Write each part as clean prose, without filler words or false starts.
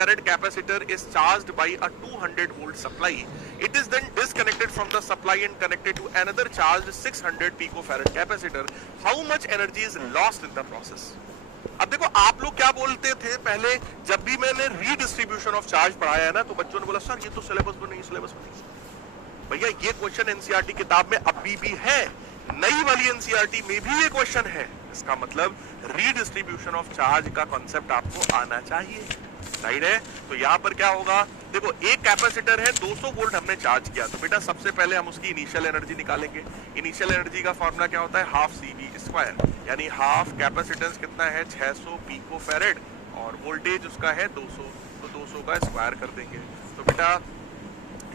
farad capacitor is charged by a 200 volt supply. It is then disconnected from the supply and connected to another charged 600 picofarad capacitor. How much energy is lost in the process? अब देखो आप लोग क्या बोलते थे पहले, जब भी मैंने रीडिस्ट्रीब्यूशन ऑफ चार्ज पढ़ाया है ना, तो बच्चों ने बोला सर ये तो सिलेबस में नहीं, सिलेबस में नहीं। भैया ये क्वेश्चन एनसीईआरटी किताब में अभी भी है, नई वाली एनसीईआरटी में भी ये क्वेश्चन है। इसका मतलब रीडिस्ट्रीब्यूशन ऑफ चार्ज का कॉन्सेप्ट आपको आना चाहिए, राइट है। तो यहां पर क्या होगा, देखो एक कैपेसिटर है 200 वोल्ट हमने चार्ज किया, तो बेटा सबसे पहले हम उसकी इनिशियल एनर्जी निकालेंगे। इनिशियल एनर्जी का फॉर्मूला क्या होता है, हाफ CV स्क्वायर, यानी हाफ कैपेसिटेंस कितना है 600 पिको फैरेड और वोल्टेज उसका है 200, तो 200 का स्क्वायर कर देंगे। तो बेटा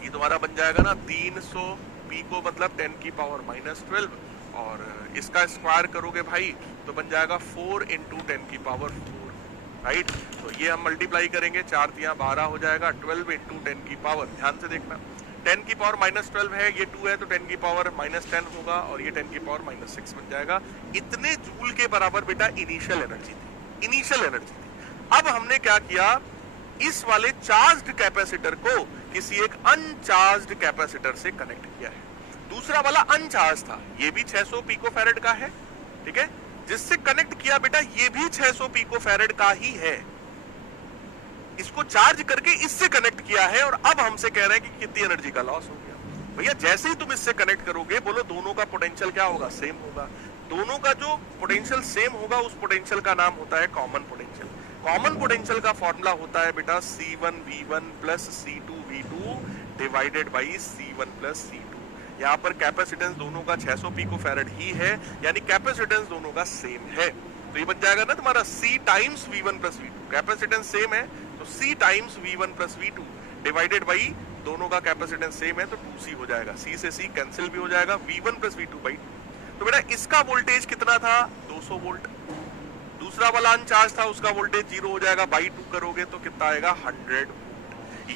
ये तुम्हारा बन जाएगा ना 300 पिको मतलब 10 की पावर -12, और इसका स्क्वायर करोगे भाई तो बन जाएगा 4 × 10 की पावर 4, राइट। तो ये हम मल्टीप्लाई करेंगे, 4 × 12 हो जाएगा 12 × 10 की पावर, ध्यान से देखना 10 की पावर -12 है, ये 2 है तो 10 की पावर -10 होगा, और ये 10 की पावर -6 बन जाएगा। इतने जूल के बराबर बेटा इनिशियल एनर्जी थी, इनिशियल एनर्जी थी। अब हमने क्या किया, इस वाले चार्ज्ड कैपेसिटर को किसी एक अनचार्ज्ड कैपेसिटर से कनेक्ट किया है। दूसरा वाला अनचार्ज था, ये भी 600 पिकोफैरेड का है, ठीक है। जिससे कनेक्ट किया बेटा ये भी 600 पिकोफैरेड का ही है, इसको चार्ज करके इससे कनेक्ट किया है, और अब हमसे कह रहे हैं कि कितनी एनर्जी का लॉस हो गया। भैया जैसे ही तुम इससे कनेक्ट करोगे, बोलो दोनों का पोटेंशियल क्या होगा, सेम होगा। दोनों का जो पोटेंशियल सेम होगा उस पोटेंशियल का नाम होता है कॉमन पोटेंशियल। कॉमन पोटेंशियल का फॉर्मूला होता है बेटा C1V1 plus C2V2 divided by C1 plus C2। यहाँ पर कैपेसिटेंस दोनों का 600 पिकोफैरेड ही है, यानी कैपेसिटेंस दोनों का सेम है। तो ये बन जाएगा ना तुम्हारा C times V1 plus V2, capacitance same है तो C times V1 plus V2 divided by दोनों का कैपेसिटेंस सेम है तो 2C हो जाएगा, C से C कैंसिल भी हो जाएगा, V1 प्लस V2 बाई 2। तो बेटा इसका वोल्टेज कितना था 200 वोल्ट, दूसरा वाला अनचार्ज था उसका वोल्टेज 0 हो जाएगा, बाई 2 करोगे तो कितना आएगा 100 वोल्ट।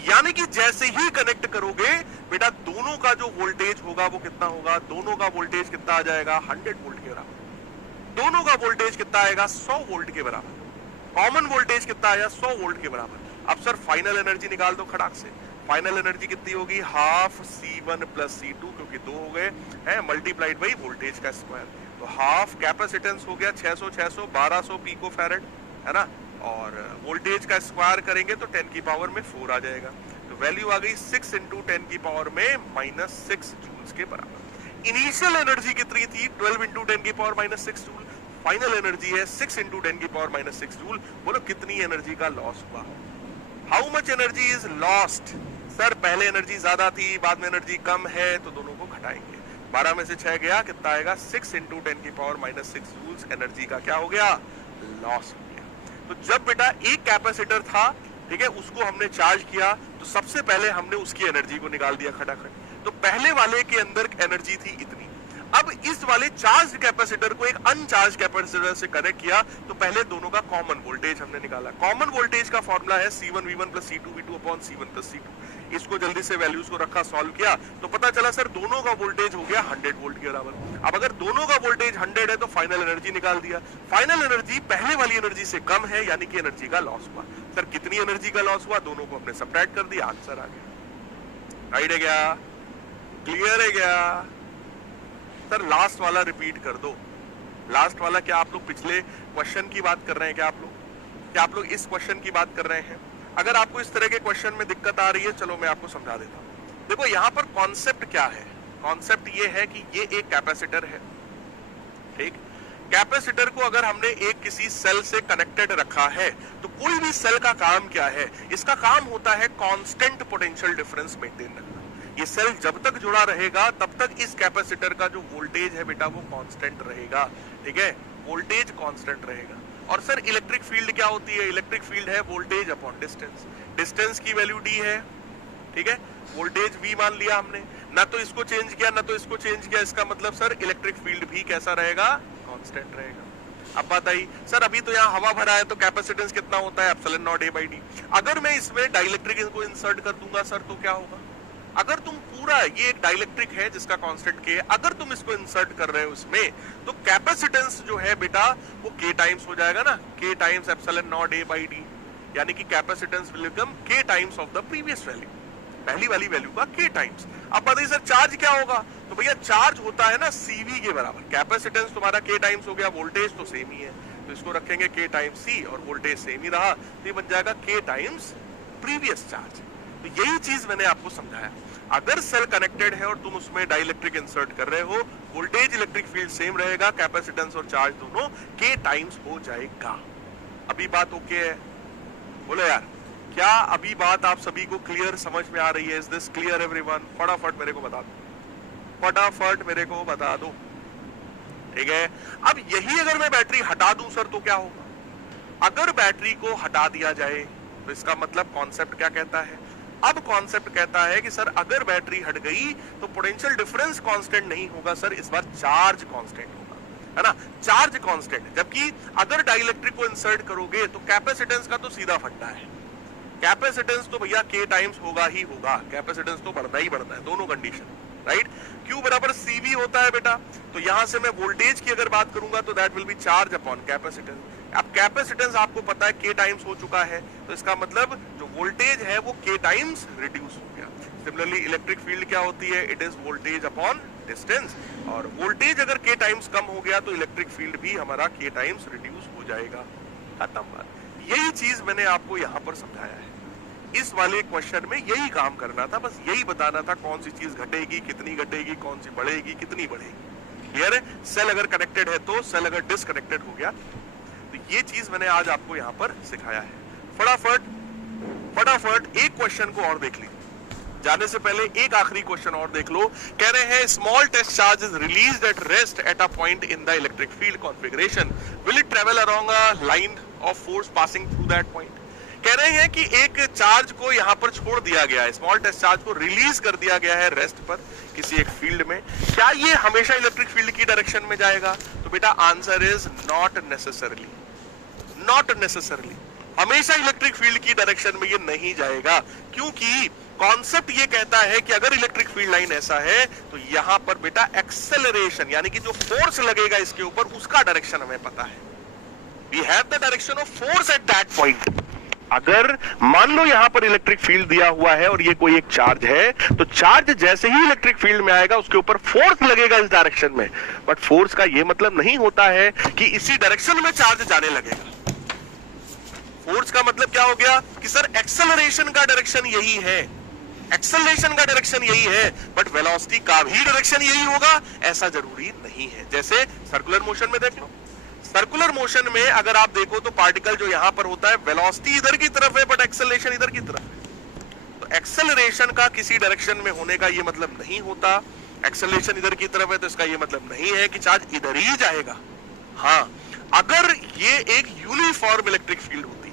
यानी कि जैसे ही कनेक्ट करोगे बेटा दोनों का जो वोल्टेज होगा वो कितना होगा, दोनों का वोल्टेज कितना आ जाएगा 100 वोल्ट के बराबर, दोनों का वोल्टेज कितना आएगा 100 वोल्ट के बराबर, कॉमन वोल्टेज कितना आया 100 वोल्ट के बराबर। अब सर फाइनल एनर्जी निकाल दो खड़ाक से, फाइनल एनर्जी कितनी होगी हाफ C1 प्लस C2, क्योंकि 2 हो गए हैं मल्टीप्लाइड बाई वोल्टेज का स्क्वायर, तो हाफ कैपेसिटेंस हो गया 600 600 1200 पिको फैरेड है ना, और वोल्टेज का स्क्वायर करेंगे तो 10 की पावर में 4 आ जाएगा, तो वैल्यू आ गई 6 × 10 की पावर में -6 जूल्स के बराबर। इनिशियल एनर्जी कितनी थी 12 × 10 की पावर -6 जूल, फाइनल एनर्जी है 6 × 10 की पावर -6 जूल। बोलो कितनी एनर्जी का लॉस हुआ, how much energy is lost. Sir पहले एनर्जी ज्यादा थी बाद में एनर्जी कम है, तो दोनों को घटाएंगे, 12 में से 6 गया, कितना आएगा 6 × 10 की पावर -6 जूल्स एनर्जी का क्या हो गया, लॉस हो गया। तो जब बेटा एक कैपेसिटर था, ठीक है, उसको हमने चार्ज किया तो सबसे पहले हमने उसकी एनर्जी को निकाल दिया खटाखट, तो पहले वाले के अंदर एनर्जी थी इतनी। अब इस वाले चार्ज कैपेसिटर को एक अनचार्ज कैपेसिटर से कनेक्ट किया तो पहले दोनों का कॉमन वोल्टेज हमने निकाला। कॉमन वोल्टेज का फॉर्मूला है C1V1 plus C2V2 upon C1 plus C2। इसको जल्दी से वैल्यूज को रखा, सॉल्व किया तो पता चला सर दोनों का वोल्टेज हो गया 100 वोल्ट के बराबर। अब अगर दोनों का वोल्टेज 100 है तो फाइनल एनर्जी निकाल दिया, फाइनल एनर्जी पहले वाली एनर्जी से कम है, यानी कि एनर्जी का लॉस हुआ। सर कितनी एनर्जी का लॉस हुआ, दोनों को हमने सब्ट्रैक्ट कर दिया, आंसर आ गया, राइट है क्या, क्लियर है क्या। सर लास्ट वाला रिपीट कर दो, लास्ट वाला क्या आप लोग पिछले क्वेश्चन की बात कर रहे हैं, क्या आप लोग इस क्वेश्चन की बात कर रहे हैं। अगर आपको इस तरह के क्वेश्चन में दिक्कत आ रही है, चलो मैं आपको समझा देता हूं। देखो यहाँ पर कॉन्सेप्ट क्या है, कॉन्सेप्ट ये है कि ये एक कैपेसिटर है, ठीक। कैपेसिटर को अगर हमने एक किसी सेल से कनेक्टेड रखा है तो कोई भी सेल का काम क्या है, इसका काम होता है कांस्टेंट पोटेंशियल डिफरेंस मेंटेन रखना। ये सेल जब तक जुड़ा रहेगा तब तक इस कैपेसिटर का जो वोल्टेज है बेटा वो कांस्टेंट रहेगा, ठीक है, वोल्टेज कांस्टेंट रहेगा। और सर इलेक्ट्रिक फील्ड क्या होती है, इलेक्ट्रिक फील्ड है वोल्टेज अपॉन डिस्टेंस, डिस्टेंस की वैल्यू d है, ठीक है, वोल्टेज v मान लिया हमने, ना तो इसको चेंज किया ना तो इसको चेंज किया, इसका मतलब सर इलेक्ट्रिक फील्ड भी कैसा रहेगा, कांस्टेंट रहेगा। अब बात आई सर अभी तो यहाँ हवा भरा है तो कैपेसिटेंस कितना होता है ε0 अगर मैं इसमें डाइलेक्ट्रिक को इंसर्ट कर दूंगा सर तो क्या होगा, अगर तुम पूरा ये एक डाइलेक्ट्रिक है जिसका कांस्टेंट k है, अगर तुम इसको इंसर्ट कर रहे हो इसमें तो कैपेसिटेंस जो है बेटा वो k टाइम्स हो जाएगा ना, k टाइम्स ε0 a/d, यानी कि capacitance will become k times of the previous value, पहली वाली वैल्यू का k टाइम्स। अब बताइए सर चार्ज क्या होगा, तो भैया चार्ज होता है ना CV के बराबर, कैपेसिटेंस तुम्हारा k टाइम्स हो गया, वोल्टेज तो सेम ही है, तो इसको रखेंगे k टाइम्स C और वोल्टेज सेम ही रहा, तो ये बन जाएगा k टाइम्स प्रीवियस चार्ज। तो यही चीज मैंने आपको समझाया, अगर सेल कनेक्टेड है और तुम उसमें डाइलेक्ट्रिक इंसर्ट कर रहे हो, वोल्टेज इलेक्ट्रिक फील्ड सेम रहेगा, कैपेसिटेंस और चार्ज दोनों k टाइम्स हो जाएगा। अभी बात ओके है? बोलो यार, क्या अभी बात आप सभी को क्लियर समझ में आ रही है? Is this clear everyone? फटाफट मेरे को बता दो, फटाफट मेरे को बता दो, ठीक है। अब यही अगर मैं बैटरी हटा दूं सर तो क्या होगा? अगर बैटरी को हटा दिया जाए तो इसका मतलब कॉन्सेप्ट क्या कहता है? अब कॉन्सेप्ट कहता है कि सर अगर बैटरी हट गई तो पोटेंशियल डिफरेंस कांस्टेंट नहीं होगा सर, इस बार चार्ज कांस्टेंट होगा, है ना, चार्ज कांस्टेंट। जबकि अगर डाइलेक्ट्रिक को इंसर्ट करोगे तो कैपेसिटेंस का तो सीधा फंडा है, कैपेसिटेंस तो भैया k टाइम्स होगा ही होगा, कैपेसिटेंस तो बढ़ना ही बढ़ना है, दोनों कंडीशन, राइट। Q बराबर CV होता है बेटा, तो यहां से मैं वोल्टेज की अगर बात करूंगा तो that will be charge upon capacitance. अब कैपेसिटेंस आपको पता है k टाइम्स हो चुका है, तो इसका मतलब जो वोल्टेज है वो k टाइम्स रिड्यूस हो गया। सिमिलरली इलेक्ट्रिक फील्ड क्या होती है? It is voltage upon distance, और वोल्टेज अगर k टाइम्स कम हो गया तो इलेक्ट्रिक फील्ड भी हमारा k टाइम्स रिड्यूस हो जाएगा। खत्म बात। यही चीज मैंने आपको यहां पर समझाया है, इस वाले क्वेश्चन में यही काम करना था, बस यही बताना था कौन सी चीज घटेगी, कितनी घटेगी, कौन सी बढ़ेगी, कितनी बढ़ेगी। क्लियर है? सेल अगर कनेक्टेड है तो, सेल अगर डिसकनेक्टेड हो गया तो ये चीज मैंने आज आपको यहाँ पर सिखाया है। फटाफट फटाफट एक क्वेश्चन को और देख लीजिए, जाने से पहले एक आखिरी क्वेश्चन और देख लो। कह रहे हैं small test charge is released at rest at a point in the electric field configuration, will it travel along a line of force passing through that point. कह रहे हैं कि एक चार्ज को यहाँ पर छोड़ दिया गया है, स्मॉल टेस्ट चार्ज को रिलीज कर दिया गया है रेस्ट पर किसी एक फील्ड में, क्या ये हमेशा इलेक्ट्रिक फील्ड की डायरेक्शन में जाएगा? तो बेटा answer is not necessarily, not necessarily, हमेशा इलेक्ट्रिक फील्ड की डायरेक्शन में ये नहीं जाएगा, क्योंकि कॉन्सेप्ट ये कहता है कि अगर इलेक्ट्रिक फील्ड लाइन ऐसा है तो यहां पर बेटा एक्सेलरेशन यानी कि जो फोर्स लगेगा इसके ऊपर उसका डायरेक्शन हमें पता है, we have the direction of force at that point. अगर मान लो यहां पर इलेक्ट्रिक फील्ड दिया हुआ है और ये कोई एक चार्ज है, तो चार्ज जैसे ही इलेक्ट्रिक फील्ड में आएगा उसके ऊपर फोर्स लगेगा इस डायरेक्शन में, बट फोर्स का ये मतलब नहीं होता है कि इसी डायरेक्शन में चार्ज जाने लगेगा। फोर्स का मतलब क्या हो गया कि सर एक्सेलरेशन का डायरेक्शन यही है, एक्सेलरेशन का डायरेक्शन यही है, बट वेलोसिटी का भी डायरेक्शन यही होगा ऐसा जरूरी नहीं है। जैसे सर्कुलर मोशन में देख लो, सर्कुलर मोशन में अगर आप देखो तो पार्टिकल जो यहां पर होता है वेलोसिटी इधर की तरफ है बट एक्सेलरेशन इधर की तरफ है, तो एक्सेलरेशन का किसी डायरेक्शन में होने का ये मतलब नहीं होता, एक्सेलरेशन इधर की तरफ है तो इसका ये मतलब नहीं है कि चार्ज इधर ही जाएगा। हाँ, अगर ये एक यूनिफॉर्म इलेक्ट्रिक फील्ड होती,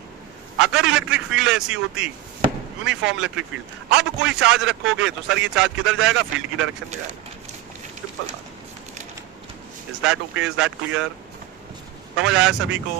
अगर इलेक्ट्रिक फील्ड ऐसी होती यूनिफॉर्म इलेक्ट्रिक फील्ड, अब कोई चार्ज रखोगे तो सर ये चार्ज किधर जाएगा? फील्ड की डायरेक्शन में जाएगा, सिंपल बात। Is that okay? Is that clear? समझ आया सभी को?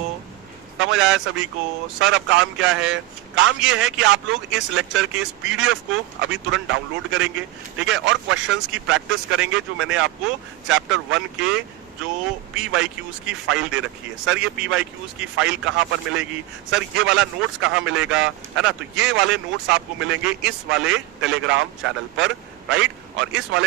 समझ आया सभी को? सर अब काम क्या है? काम ये है कि आप लोग इस लेक्चर के इस पीडीएफ को अभी तुरंत डाउनलोड करेंगे, ठीक है, और क्वेश्चंस की प्रैक्टिस करेंगे जो मैंने आपको चैप्टर 1 के जो PYQs की फाइल दे रखी है। सर ये PYQs की फाइल कहां पर मिलेगी? सर ये वाला नोट्स कहां मिलेगा, है ना? तो ये वाले नोट्स आपको मिलेंगे इस वाले टेलीग्राम चैनल पर, राइट, और इस वाले